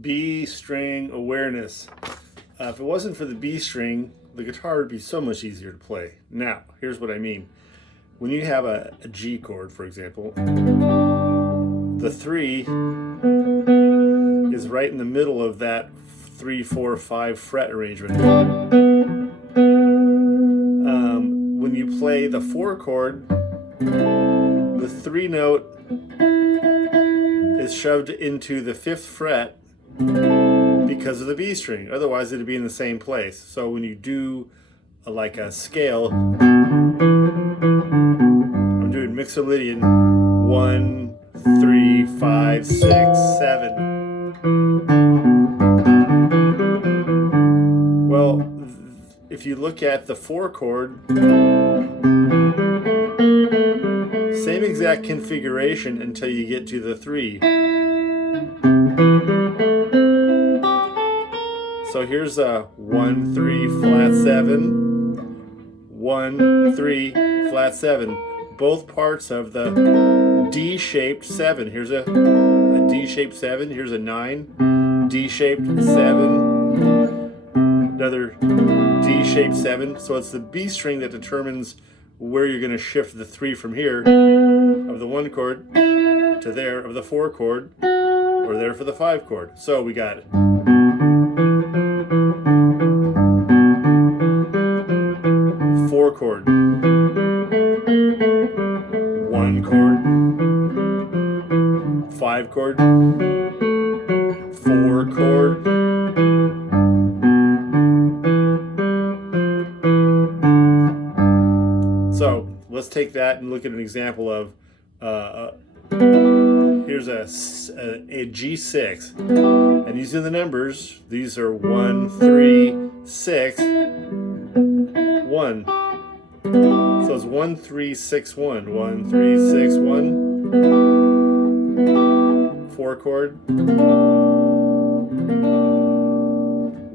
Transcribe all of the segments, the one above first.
B string awareness. If it wasn't for the B string, the guitar would be so much easier to play. Now, here's what I mean. When you have a G chord, for example, the 3 is right in the middle of that 3, 4, 5 fret arrangement. When you play the 4 chord, the 3 note is shoved into the 5th fret because of the B string. Otherwise, it'd be in the same place. So when you do like a scale, I'm doing Mixolydian 1, 3, 5, 6, 7. Well, if you look at the 4 chord, same exact configuration until you get to the 3. So here's a 1, 3, flat 7, 1, 3, flat 7. Both parts of the D-shaped 7. Here's a D-shaped 7. Here's a 9. D-shaped 7. Another D-shaped 7. So it's the B string that determines where you're going to shift the 3 from here of the 1 chord to there of the 4 chord, or there for the 5 chord. So we got 4 chord, 1 chord, 5 chord, 4 chord, so let's take that and look at an example of here's a G6, and these are the numbers. These are 1, 3, 6, 1. So it's 1, 3, 6, 1. 1, 3, 6, 1. 4 chord.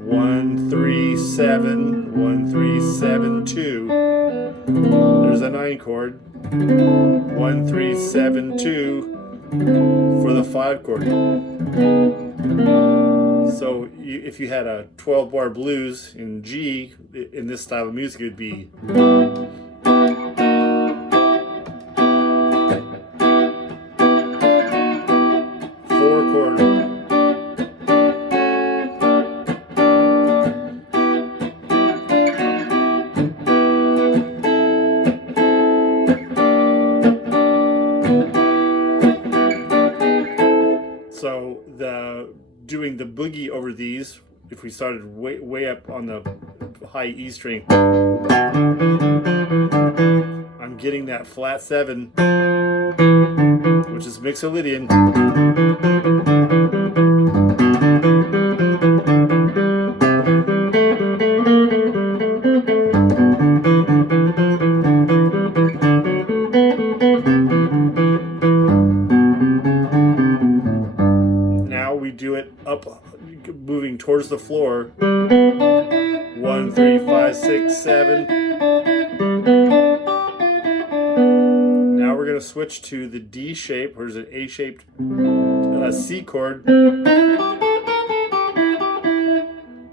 1, 3, 7. 1, 3, 7, 2. There's a 9 chord. 1, 3, 7, 2 for the 5 chord. So if you had a 12-bar blues in G, in this style of music, it would be 4 chord. So doing the boogie over these, if we started way up on the high E string, I'm getting that flat 7, which is Mixolydian. Now we do it up, moving towards the floor. 1, 3, 5, 6, 7. Now we're going to switch to the D shape, or is it A-shaped C chord.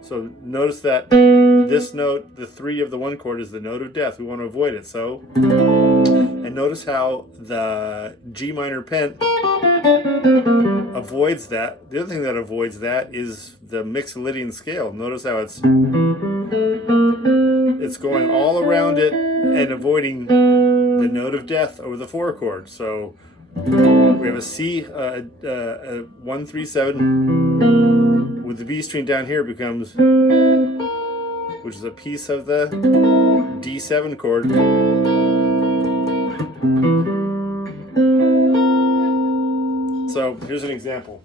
So notice that this note, the 3 of the 1 chord, is the note of death. We want to avoid it. So, and notice how the G minor pent avoids that. The other thing that avoids that is the Mixolydian scale. Notice how it's going all around it and avoiding the note of death over the 4 chord. So we have a C, 1, 3, 7. With the B string down here becomes, which is a piece of the D7 chord. So here's an example.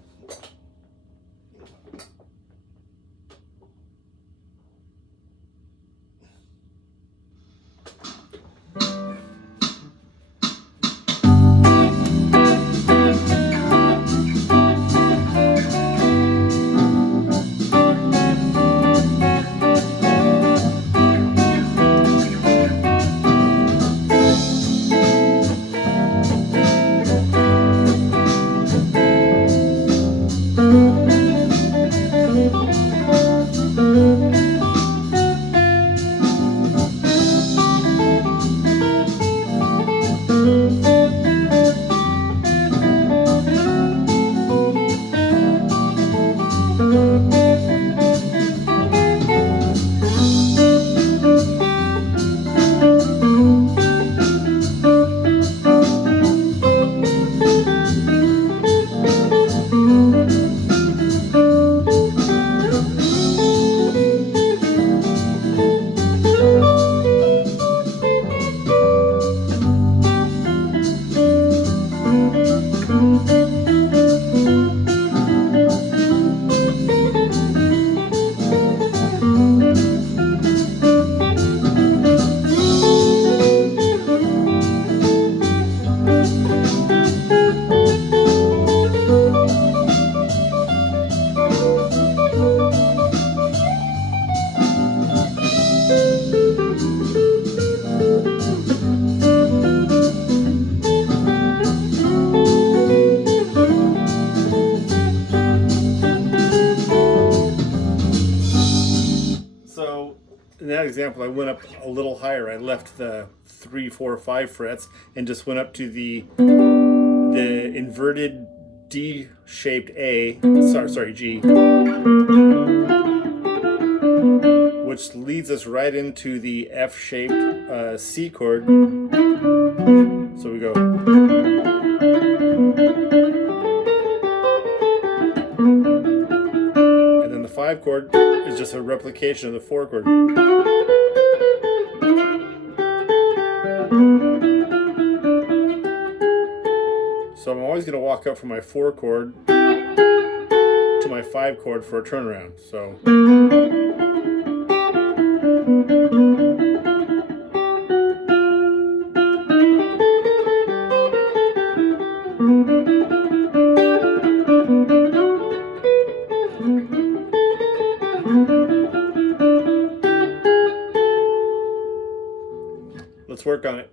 that example, I went up a little higher. I left the 3, 4, 5 frets and just went up to the inverted D-shaped A, G, which leads us right into the F-shaped C chord. So we go. And then the 5 chord is just a replication of the 4 chord. So I'm always going to walk up from my 4 chord to my 5 chord for a turnaround. So let's work on it.